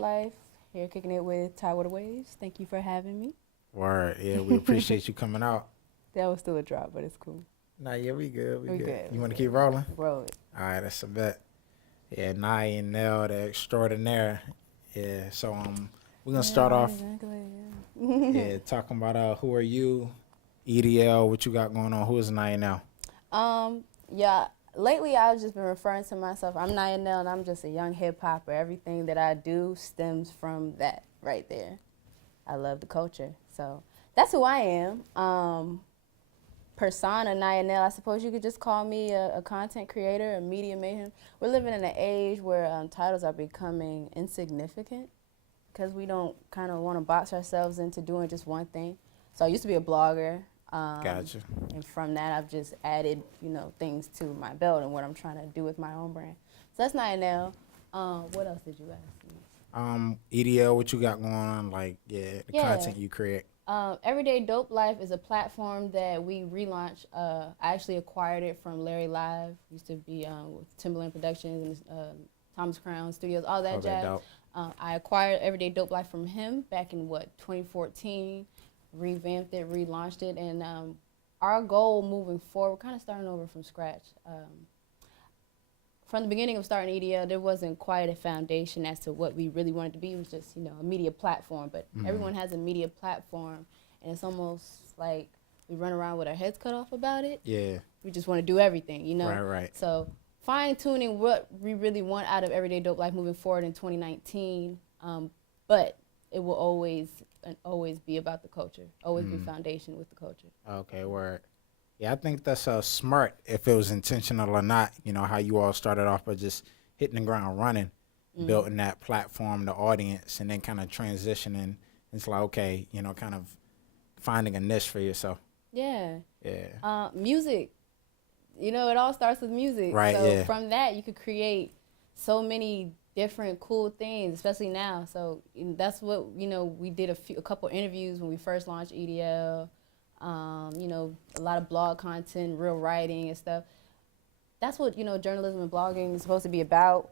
Life. Here kicking it with Ty Water Waves. Thank you for having me. Word, yeah, we appreciate you coming out. That was still a drop, but it's cool. Nah, yeah, we good, We good. You want to keep rolling? Roll it. All right, that's a bet. Yeah, Niyah Nel, the extraordinaire. Yeah, so we're gonna start off. Exactly, Yeah, talking about who are you, EDL, what you got going on. Who is Niyah Nel? Yeah. Lately, I've just been referring to myself. I'm Niyah Nel, and I'm just a young hip hopper. Everything that I do stems from that right there. I love the culture, so that's who I am. Persona Niyah Nel. I suppose you could just call me a content creator, a media mayhem. We're living in an age where titles are becoming insignificant because we don't kind of want to box ourselves into doing just one thing. So I used to be a blogger. Gotcha. And from that, I've just added, things to my belt and what I'm trying to do with my own brand. So that's Niyah Nel. What else did you ask me? EDL, what you got going on? Like, the content you create. Everyday Dope Life is a platform that we relaunched. I actually acquired it from Larry Live. Used to be with Timberland Productions and Thomas Crown Studios, all that jazz. Dope. I acquired Everyday Dope Life from him back in 2014. Revamped it, relaunched it, and our goal moving forward, we're kind of starting over from scratch. From the beginning of starting EDL, there wasn't quite a foundation as to what we really wanted to be. It was just, a media platform, but everyone has a media platform, and it's almost like we run around with our heads cut off about it. Yeah. We just want to do everything, Right. So fine-tuning what we really want out of Everyday Dope Life moving forward in 2019, but it will always be about the culture, always be foundation with the culture. Okay, word. Yeah, I think that's smart if it was intentional or not, how you all started off by just hitting the ground running, building that platform, the audience, and then kind of transitioning. It's like, okay, kind of finding a niche for yourself. Yeah. Yeah. Music, it all starts with music. Right, so yeah. From that, you could create so many different cool things, especially now. So that's what, we did a couple interviews when we first launched EDL. A lot of blog content, real writing and stuff. That's what, journalism and blogging is supposed to be about.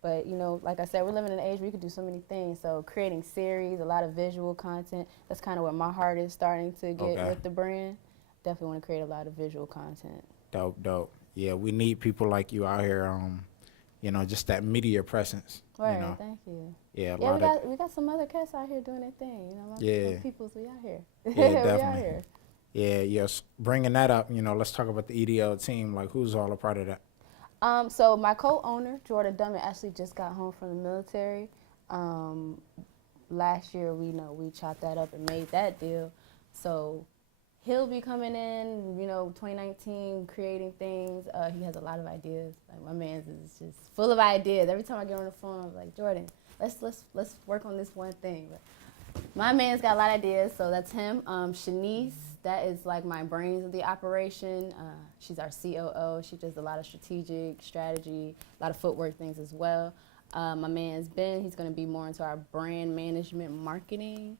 But, like I said, we're living in an age where you can do so many things. So creating series, a lot of visual content, that's kind of where my heart is starting to get with the brand. Definitely want to create a lot of visual content. Dope. Yeah, we need people like you out here, just that media presence. Right, thank you. Yeah, we got some other cats out here doing their thing. Yeah. Peoples, we out here. Yeah, definitely. We out here. Yeah, yes. Bringing that up, let's talk about the EDL team. Like, who's all a part of that? So my co-owner, Jordan Dummett, actually just got home from the military. Last year, we chopped that up and made that deal. So he'll be coming in, 2019, creating things. He has a lot of ideas. Like, my man is just full of ideas. Every time I get on the phone, I'm like, Jordan, let's work on this one thing. But my man's got a lot of ideas, so that's him. Shanice, that is like my brains of the operation. She's our COO. She does a lot of strategic strategy, a lot of footwork things as well. My man's Ben. He's going to be more into our brand management, marketing.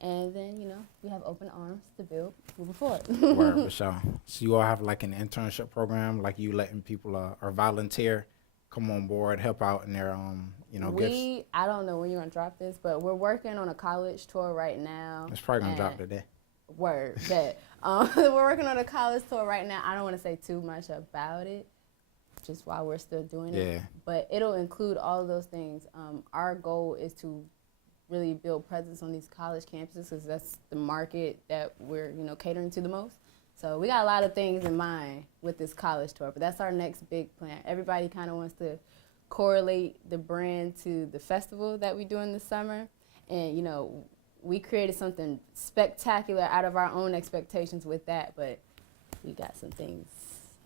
And then, we have open arms to build moving forward. Word, for sure. So you all have like an internship program, like you letting people or volunteer come on board, help out in their gifts? I don't know when you're going to drop this, but we're working on a college tour right now. It's probably going to drop today. Word, bet. We're working on a college tour right now. I don't want to say too much about it, just while we're still doing it. But it'll include all of those things. Our goal is to really build presence on these college campuses because that's the market that we're, catering to the most. So we got a lot of things in mind with this college tour, but that's our next big plan. Everybody kind of wants to correlate the brand to the festival that we do in the summer. And, we created something spectacular out of our own expectations with that, but we got some things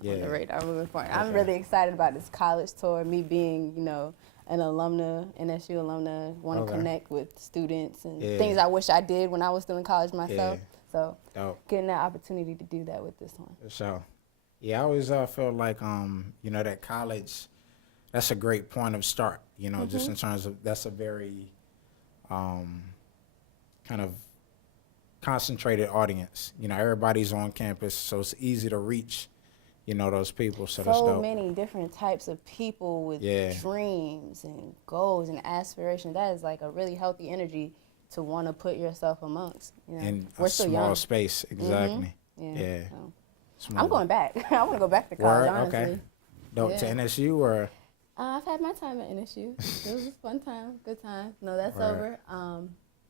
on the radar moving forward. Okay. I'm really excited about this college tour, me being, an alumna, NSU alumna, want to connect with students and things I wish I did when I was still in college myself. So getting that opportunity to do that with this one. For sure. Yeah, I always feel like, that college, that's a great point of start, just in terms of that's a very kind of concentrated audience. Everybody's on campus, so it's easy to reach, you know, those people. So that's dope. Many different types of people with dreams and goals and aspirations. That is like a really healthy energy to want to put yourself amongst. You know? In We're a still small young. space, exactly. Yeah. So. I'm going back. I want to go back to college, honestly. Okay. Dope. To NSU or? I've had my time at NSU. It was a fun time, good time. No, that's over.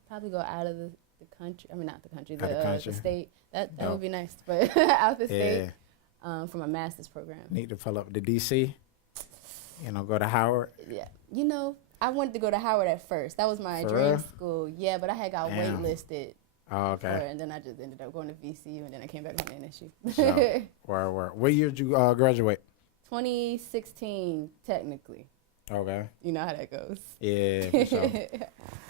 Probably go out of the country. I mean, not the country, the state. That would be nice, but out the state from a master's program. Need to pull up to DC. You know, go to Howard. Yeah. You know, I wanted to go to Howard at first. That was my dream school. Yeah, but I had got waitlisted. Oh, okay. And then I just ended up going to VCU, and then I came back on to NSU. So, what year did you graduate? 2016, technically. Okay. You know how that goes. Yeah, for sure.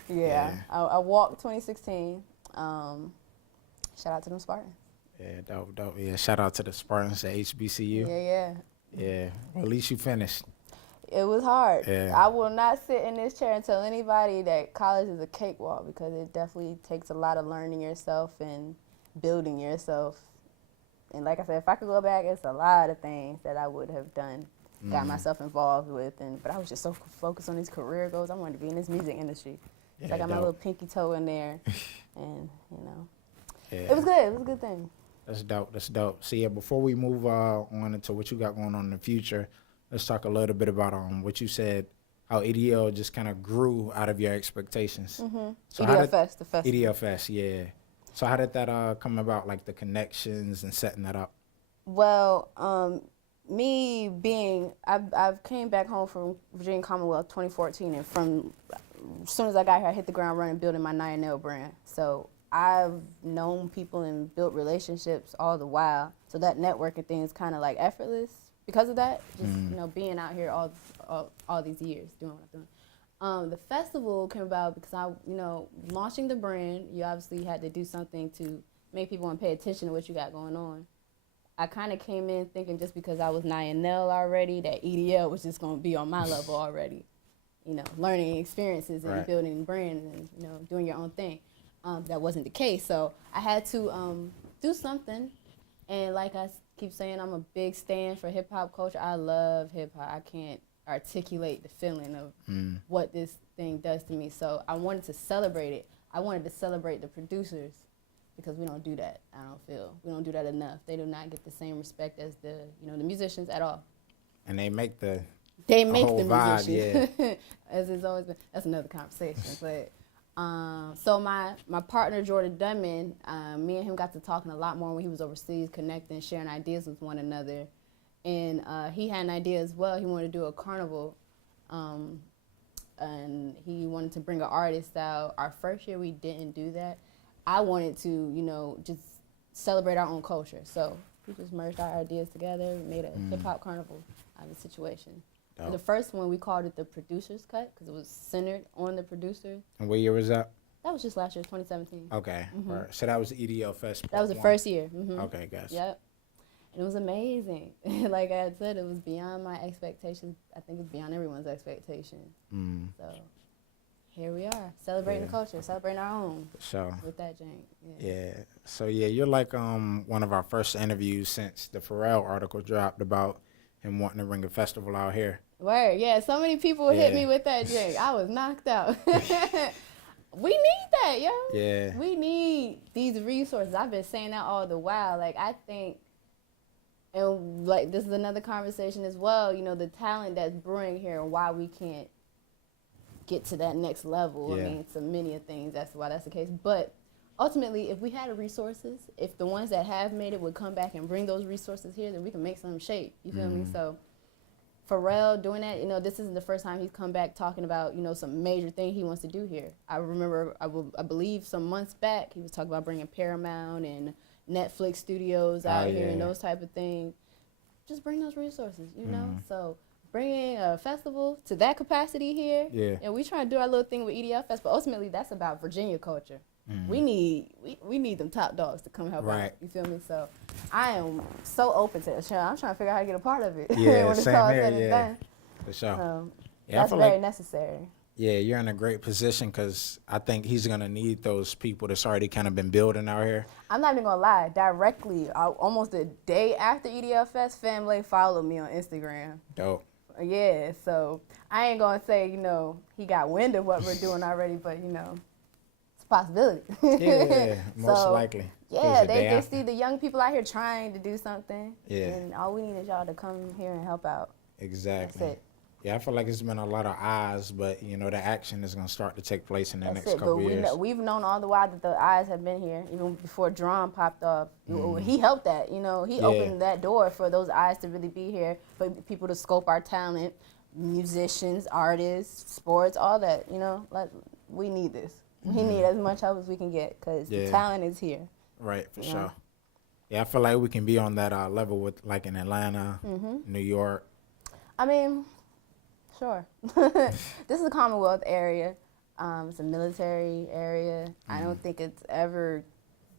Yeah. I walked 2016. Shout out to them Spartans. Yeah, dope. Yeah, shout out to the Spartans at HBCU. Yeah. Well, at least you finished. It was hard. Yeah. I will not sit in this chair and tell anybody that college is a cakewalk, because it definitely takes a lot of learning yourself and building yourself. And like I said, if I could go back, it's a lot of things that I would have done, got myself involved with. But I was just so focused on these career goals. I wanted to be in this music industry. So I got my little pinky toe in there. And, you know, it was good. It was a good thing. That's dope. So, yeah, before we move on into what you got going on in the future, let's talk a little bit about what you said, how EDL just kind of grew out of your expectations. Mm-hmm. So EDL Fest, the festival. EDL Fest, yeah. So how did that come about, like the connections and setting that up? Well, me being, I've came back home from Virginia Commonwealth 2014, and from as soon as I got here, I hit the ground running building my Niyah Nel brand. So I've known people and built relationships all the while. So that networking thing is kind of like effortless because of that. Just you know, being out here all these years doing what I'm doing. The festival came about because launching the brand, you obviously had to do something to make people want to pay attention to what you got going on. I kind of came in thinking just because I was Niyah Nel already, that EDL was just going to be on my level already. You know, learning experiences and building brands and, you know, doing your own thing. That wasn't the case. So I had to do something. And like I keep saying, I'm a big stand for hip-hop culture. I love hip-hop. I can't articulate the feeling of what this thing does to me. So I wanted to celebrate it. I wanted to celebrate the producers, because we don't do that. I don't feel we don't do that enough. They do not get the same respect as the musicians at all. And they make the whole vibe, musicians, as it's always been. That's another conversation. But so my partner Jordan Dunman, me and him got to talking a lot more when he was overseas, connecting, sharing ideas with one another. And he had an idea as well. He wanted to do a carnival, and he wanted to bring an artist out. Our first year we didn't do that. I wanted to, just celebrate our own culture. So we just merged our ideas together and made a hip-hop carnival out of the situation. The first one, we called it the Producer's Cut, because it was centered on the producer. And what year was that? That was just last year, 2017. Okay. Right. So that was the EDL Fest. That was the first year. Okay, guys. Yep. And it was amazing. Like I had said, it was beyond my expectations. I think it's beyond everyone's expectation. So here we are, celebrating the culture, celebrating our own. So with that jank. Yeah. So you're like one of our first interviews since the Pharrell article dropped about him wanting to bring a festival out here. Word, yeah. So many people hit me with that jank. I was knocked out. We need that, yo. Yeah. We need these resources. I've been saying that all the while. Like, I think, and like this is another conversation as well, the talent that's brewing here and why we can't get to that next level. I mean, so many of things, that's why that's the case. But ultimately, if we had the resources, if the ones that have made it would come back and bring those resources here, then we can make some shape. You feel me? So Pharrell doing that, this isn't the first time he's come back talking about, some major thing he wants to do here. I remember, I believe some months back, he was talking about bringing Paramount and Netflix studios out here and those type of things. Just bring those resources, So bringing a festival to that capacity here, and we try to do our little thing with EDL Fest, but ultimately that's about Virginia culture. We need them top dogs to come help out. You feel me? So I am so open to it. I'm trying to figure out how to get a part of it. Yeah, when it's same all here. said and done. For sure. That's very necessary. Yeah, you're in a great position because I think he's going to need those people that's already kind of been building out here. I'm not even gonna lie. Directly, almost a day after EDL Fest, Family followed me on Instagram. Dope. Yeah, so I ain't gonna say, he got wind of what we're doing already, but it's a possibility. Yeah, most likely. Yeah, they see the young people out here trying to do something. Yeah. And all we need is y'all to come here and help out. Exactly. That's it. Yeah, I feel like it's been a lot of eyes, but the action is gonna start to take place in the next couple years. We've known all the while that the eyes have been here, even before Drum popped off. He helped that, he opened that door for those eyes to really be here, for people to scope our talent, musicians, artists, sports, all that. Like, we need this. We need as much help as we can get because the talent is here. Right, for sure. Yeah, I feel like we can be on that level with like in Atlanta, New York. I mean, sure. This is a Commonwealth area. It's a military area. I don't think it's ever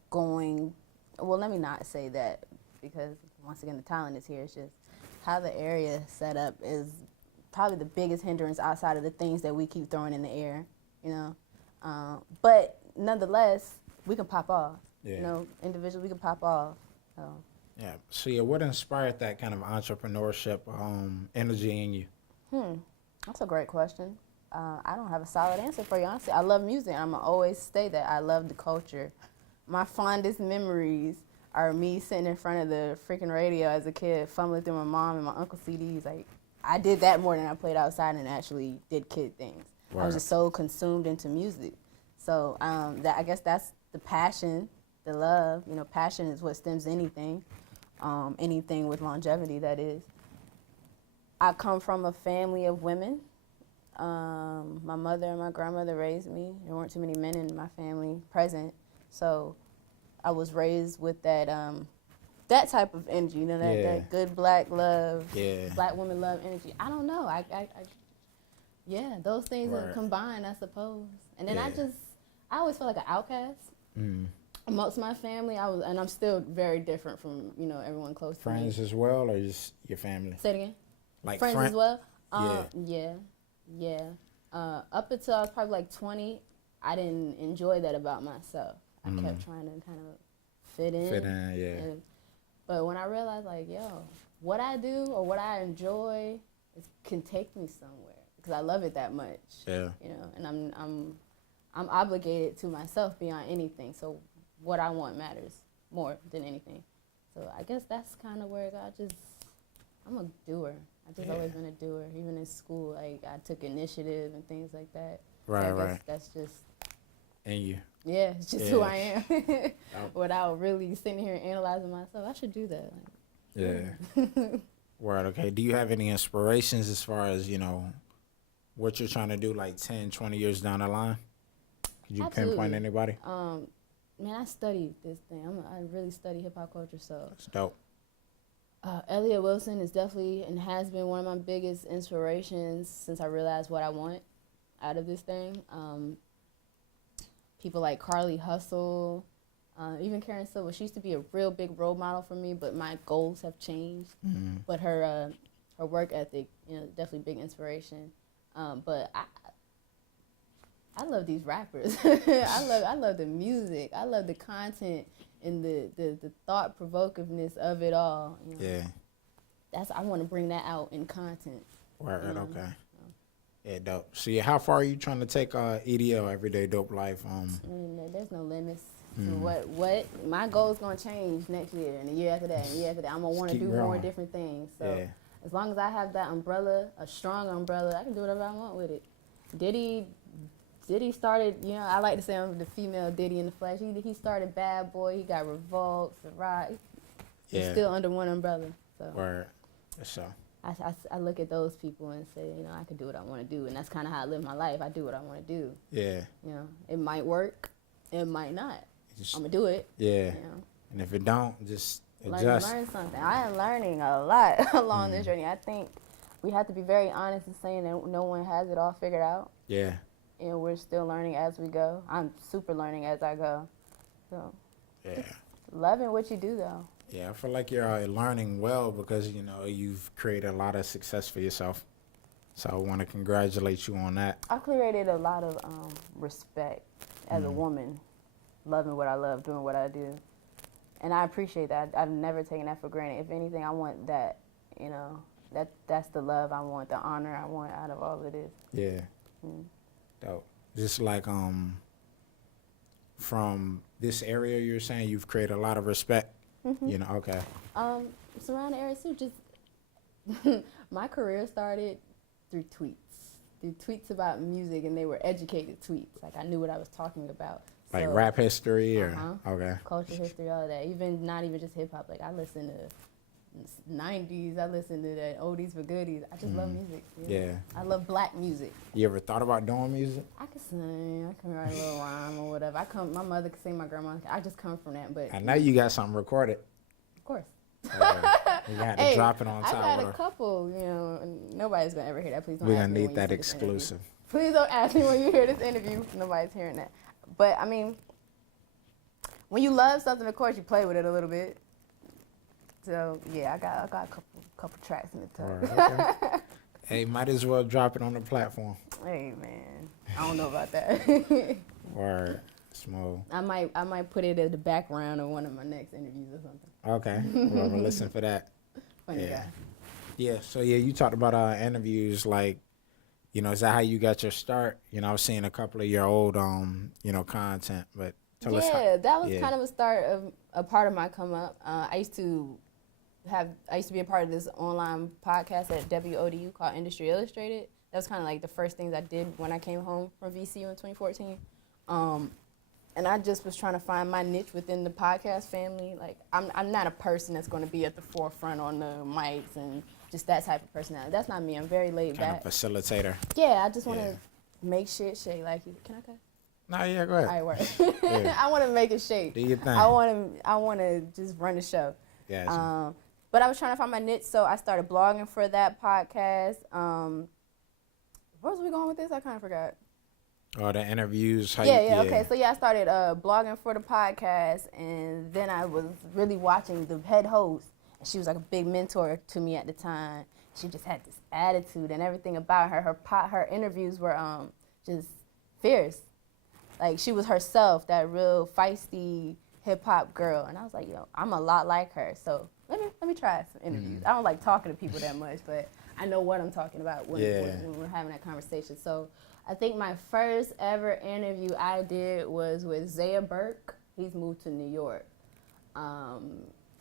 going, well, let me not say that because once again, the talent is here. It's just how the area is set up is probably the biggest hindrance outside of the things that we keep throwing in the air, but nonetheless, we can pop off. Yeah. Individually, we can pop off. So. Yeah. So what inspired that kind of entrepreneurship energy in you? That's a great question. I don't have a solid answer for you, honestly. I love music. I'm going to always say that. I love the culture. My fondest memories are me sitting in front of the freaking radio as a kid, fumbling through my mom and my uncle's CDs. Like, I did that more than I played outside and actually did kid things. Right. I was just so consumed into music. So I guess that's the passion, the love. Passion is what stems anything, anything with longevity, that is. I come from a family of women. My mother and my grandmother raised me. There weren't too many men in my family present. So I was raised with that that type of energy, that good black love, black woman love energy. I don't know. Those things are combined, I suppose. And then I always felt like an outcast. Amongst my family, and I'm still very different from, everyone close to me. Friends as well, or just your family? Say it again. Like friends as well? Yeah. Up until I was probably like 20, I didn't enjoy that about myself. I kept trying to kind of fit in. But when I realized, like, what I do or what I enjoy can take me somewhere because I love it that much. Yeah. And I'm obligated to myself beyond anything. So what I want matters more than anything. So I guess that's kind of where I'm a doer. I've just always been a doer. Even in school, like, I took initiative and things like that. Right, so I guess that's just... And you. Yeah, it's just who I am. Without really sitting here and analyzing myself, I should do that. Word, okay. Do you have any inspirations as far as, what you're trying to do like 10, 20 years down the line? Could you pinpoint anybody? Man, I studied this thing. I really study hip-hop culture, so... It's dope. Elliot Wilson is definitely and has been one of my biggest inspirations since I realized what I want out of this thing. People like Carly Hustle, even Karen Silver. She used to be a real big role model for me, but my goals have changed. But her work ethic, definitely big inspiration. But I love these rappers. I love the music. I love the content and the thought provocativeness of it all. I want to bring that out in content. Word, okay. Yeah, dope. So how far are you trying to take EDL, Everyday Dope Life? There's no limits to what my goal is going to change next year and the year after that and the year after that. I'm going to want to do more different things. So as long as I have that umbrella, a strong umbrella, I can do whatever I want with it. Diddy started, I like to say I'm the female Diddy in the flesh. He started Bad Boy. He got Revolt, Farad. He's still under one umbrella. So. Word. So. I look at those people and say, I can do what I want to do. And that's kind of how I live my life. I do what I want to do. Yeah. It might work. It might not. I'm going to do it. Yeah. And if it don't, just adjust. Learn something. I am learning a lot along this journey. I think we have to be very honest in saying that no one has it all figured out. Yeah. And we're still learning as we go. I'm super learning as I go. So, loving what you do, though. Yeah, I feel like you're learning well because, you've created a lot of success for yourself. So I want to congratulate you on that. I created a lot of respect as a woman, loving what I love, doing what I do. And I appreciate that. I've never taken that for granted. If anything, I want that, you know, that's the love I want, the honor I want out of all of this. Yeah. Dope. Just like from this area you're saying you've created a lot of respect. You know, okay. Surrounding areas too, just my career started through tweets about music, and they were educated tweets. Like I knew what I was talking about. Like so, rap history or okay. Culture history, all of that. Even not even just hip hop. Like I listen to 90s. I listen to that oldies but goodies. I just love music. You know? Yeah. I love black music. You ever thought about doing music? I can sing. I can write a little rhyme or whatever. My mother can sing. My grandma. I just come from that. But I know you got something recorded. Of course. You had to drop it on top. I got a couple. You know, and nobody's gonna ever hear that. Please don't. We're ask gonna me need when that you see this exclusive. interview. Please don't ask me when you hear this interview. Nobody's hearing that. But I mean, when you love something, of course you play with it a little bit. So yeah, I got a couple tracks in the tub. Right, okay. Hey, might as well drop it on the platform. Hey man, I don't know about that. Word, smooth. I might put it in the background of one of my next interviews or something. Okay, well, we'll listen for that. Funny guy. Yeah. So yeah, you talked about interviews. Like, you know, is that how you got your start? You know, I was seeing a couple of your old you know, content, but tell us how. Yeah, that was kind of a start of a part of my come up. I used to be a part of this online podcast at WODU called Industry Illustrated. That was kind of like the first things I did when I came home from VCU in 2014. And I just was trying to find my niche within the podcast family. Like, I'm not a person that's going to be at the forefront on the mics and just that type of personality. That's not me. I'm very laid back. Kind of facilitator. Yeah, I just want to make shit shake. Like, can I cut? No, yeah, go ahead. All right, work. Yeah. I want to make it shake. Do your thing. I want to just run the show. Gotcha. But I was trying to find my niche, so I started blogging for that podcast. Where was we going with this? I kind of forgot. Oh, the interviews. Okay. So I started blogging for the podcast, and then I was really watching the head host, and she was like a big mentor to me at the time. She just had this attitude and everything about her. Her interviews were just fierce. Like she was herself, that real feisty hip hop girl, and I was like, yo, I'm a lot like her. So let me try some interviews. I don't like talking to people that much, but I know what I'm talking about when we're having that conversation. So I think my first ever interview I did was with Zaya Burke. He's moved to New York. That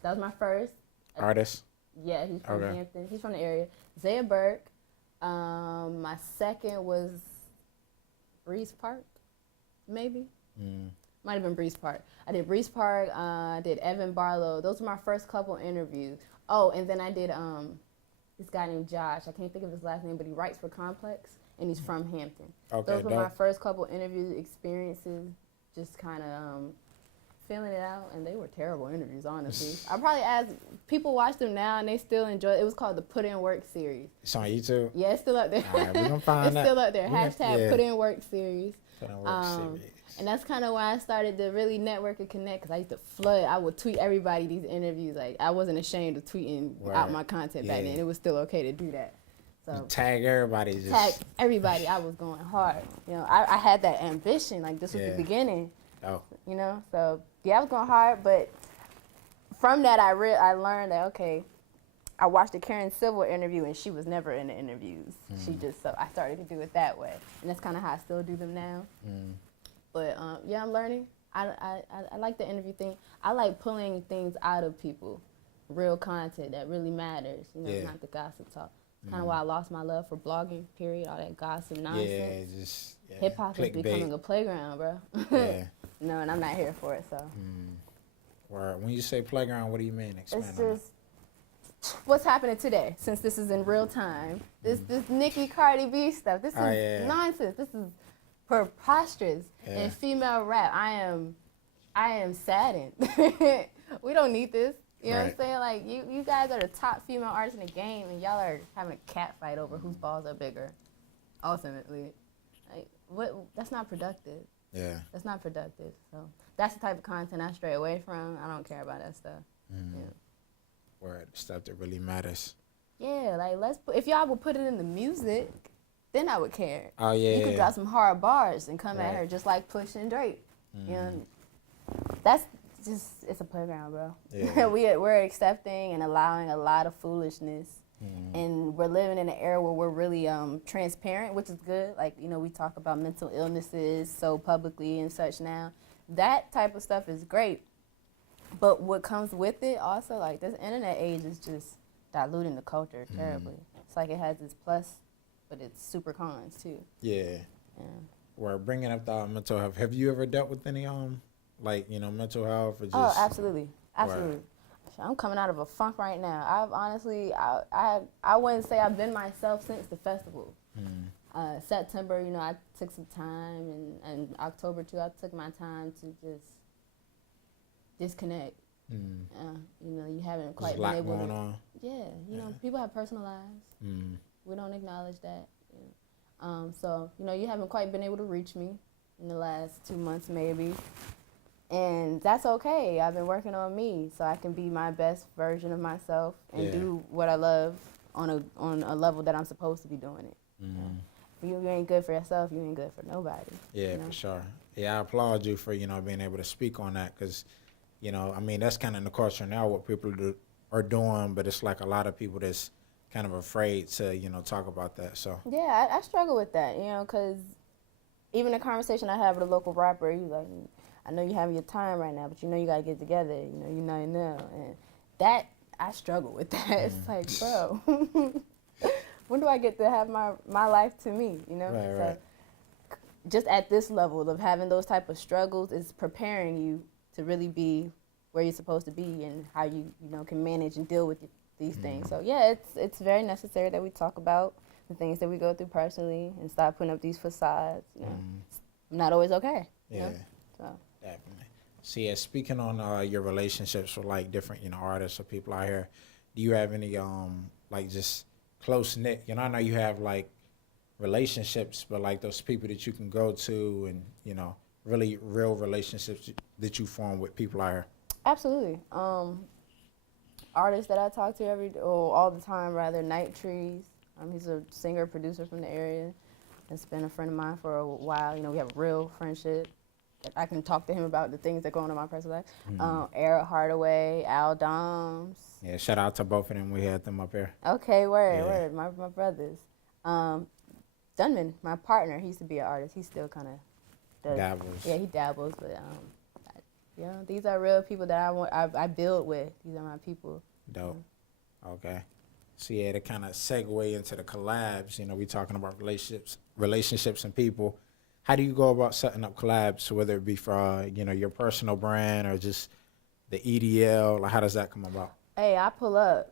was my first. Artist? Yeah, he's from Hampton. He's from the area. Zaya Burke. My second was Breeze Park, maybe. Might have been Breeze Park. I did Breeze Park. I did Evan Barlow. Those were my first couple interviews. Oh, and then I did this guy named Josh. I can't think of his last name, but he writes for Complex, and he's from Hampton. Okay, those were my first couple interview experiences, just kind of feeling it out, and they were terrible interviews, honestly. I probably asked, people watch them now, and they still enjoy it. It was called the Put In Work series. It's on YouTube? Yeah, it's still up there. All right, we're going to find that. It's still up there. Hashtag Put In Work series. Put In Work series. And that's kind of why I started to really network and connect, because I used to flood. I would tweet everybody these interviews. Like, I wasn't ashamed of tweeting out my content back then. It was still okay to do that. So you tag everybody. Tag everybody. I was going hard. You know, I had that ambition. Like, this was the beginning. Oh. You know? So, I was going hard. But from that, I learned that, okay, I watched the Karen Civil interview, and she was never in the interviews. So I started to do it that way. And that's kind of how I still do them now. But I'm learning. I like the interview thing. I like pulling things out of people, real content that really matters. You know, not the gossip talk. Kind of why I lost my love for blogging. Period. All that gossip nonsense. Hip hop is becoming a playground, bro. No, and I'm not here for it. So. When you say playground, what do you mean? Explain it's just what's happening today. Since this is in real time, this Nicki Cardi B stuff. This is nonsense. This is preposterous in female rap. I am saddened. We don't need this. You know what I'm saying? Like you guys are the top female artists in the game, and y'all are having a cat fight over whose balls are bigger. Ultimately, like that's not productive. Yeah. That's not productive. So that's the type of content I stray away from. I don't care about that stuff. Word, stuff that really matters. Yeah, like if y'all would put it in the music, then I would care. Oh yeah. You could drop some hard bars and come Right. at her just like Push and Drake. You know, that's just, it's a playground, bro. Yeah. We're accepting and allowing a lot of foolishness. And we're living in an era where we're really transparent, which is good. Like, you know, we talk about mental illnesses so publicly and such now. That type of stuff is great. But what comes with it also, like, this internet age is just diluting the culture terribly. It's like it has its plus, but it's super cons too. Yeah. We're bringing up the mental health. Have you ever dealt with any like, you know, mental health or just? Oh, absolutely. I'm coming out of a funk right now. I've honestly, I wouldn't say I've been myself since the festival. September, you know, I took some time, and October too, I took my time to just disconnect. You know, you haven't quite been able to. On. Yeah, you know, people have personal lives. We don't acknowledge that. So, you know, you haven't quite been able to reach me in the last 2 months maybe. And that's okay. I've been working on me so I can be my best version of myself and do what I love on a level that I'm supposed to be doing it. If you ain't good for yourself, you ain't good for nobody. Yeah, you know? For sure. Yeah, I applaud you for, you know, being able to speak on that because, you know, I mean, that's kind of in the culture now what people are doing, but it's like a lot of people that's kind of afraid to, you know, talk about that. So yeah, I struggle with that, you know, because even the conversation I have with a local rapper, he's like, I know you have your time right now, but you know you gotta get together. You know, you're Niyah Nel, and that I struggle with that. It's like, bro, when do I get to have my life to me? You know, right. Just at this level of having those type of struggles is preparing you to really be where you're supposed to be and how you know can manage and deal with these things. So yeah, it's very necessary that we talk about the things that we go through personally and stop putting up these facades. You know, it's not always okay. Yeah. You know? So. Definitely. So yeah, speaking on your relationships with like different, you know, artists or people out here, do you have any like just close knit? You know, I know you have like relationships, but like those people that you can go to and, you know, really real relationships that you form with people out here. Absolutely. Artists that I talk to all the time, rather, Night Trees. He's a singer producer from the area. It's been a friend of mine for a while. You know, we have a real friendship. I can talk to him about the things that go on in my personal life. Eric Hardaway, Al Doms. Yeah, shout out to both of them. We had them up here. Okay, word. My brothers. Dunman, my partner, he used to be an artist. He still kind of dabbles. Yeah, he dabbles, but you know, these are real people that I build with. These are my people. Dope. Okay. So yeah, to kind of segue into the collabs, you know, we talking about relationships and people. How do you go about setting up collabs, whether it be for, you know, your personal brand or just the EDL? Like, how does that come about? Hey, I pull up.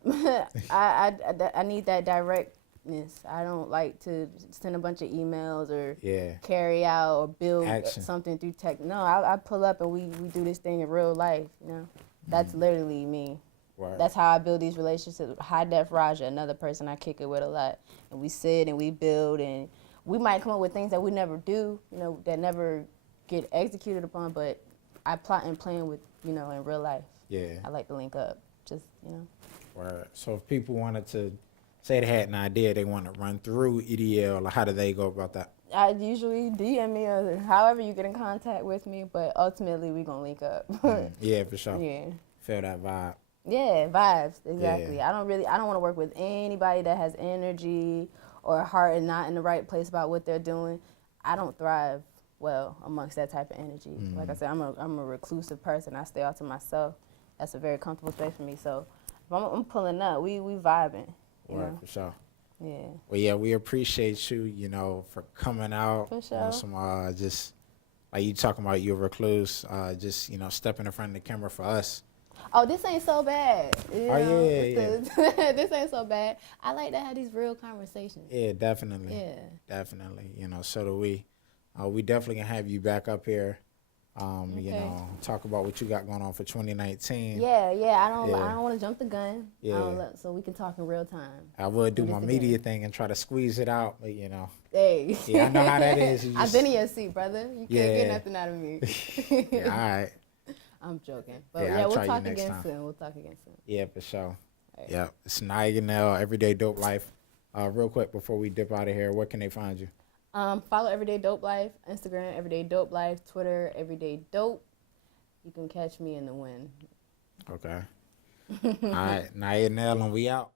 I need that directness. I don't like to send a bunch of emails or carry out or build something through tech. No, I pull up and we do this thing in real life, you know. That's literally me. Right. That's how I build these relationships. High Def Raja, another person I kick it with a lot. And we sit and we build and we might come up with things that we never do, you know, that never get executed upon, but I plot and plan with, you know, in real life. Yeah. I like to link up, just, you know. Word. So if people wanted to, say they had an idea, they want to run through EDL, like how do they go about that? I usually DM me or however you get in contact with me, but ultimately we going to link up. Yeah, for sure. Yeah. Feel that vibe. Yeah, vibes, exactly. Yeah. I don't want to work with anybody that has energy or heart and not in the right place about what they're doing. I don't thrive well amongst that type of energy. Like I said, I'm a reclusive person. I stay out to myself. That's a very comfortable space for me. So if I'm pulling up, we vibing. You know? For sure. Yeah. Well, yeah, we appreciate you, you know, for coming out. For sure. On some, just like you talking about you're a recluse, just, you know, stepping in front of the camera for us. Oh, this ain't so bad. You know? Yeah. This ain't so bad. I like to have these real conversations. Yeah, definitely. Yeah. Definitely. You know, so do we. We definitely can have you back up here. Okay. You know, talk about what you got going on for 2019. Yeah. I don't want to jump the gun. Yeah. So we can talk in real time. I would do my media thing and try to squeeze it out, but you know. Hey. Yeah, I know how that is. I've been in your seat, brother. You can't get nothing out of me. Yeah, all right. I'm joking. But yeah, we'll talk again soon. Yeah, for sure. Right. Yeah, it's Niyah Nel, Everyday Dope Life. Real quick before we dip out of here, where can they find you? Follow Everyday Dope Life, Instagram Everyday Dope Life, Twitter Everyday Dope. You can catch me in the win. Okay. All right, Niyah Nel, and we out.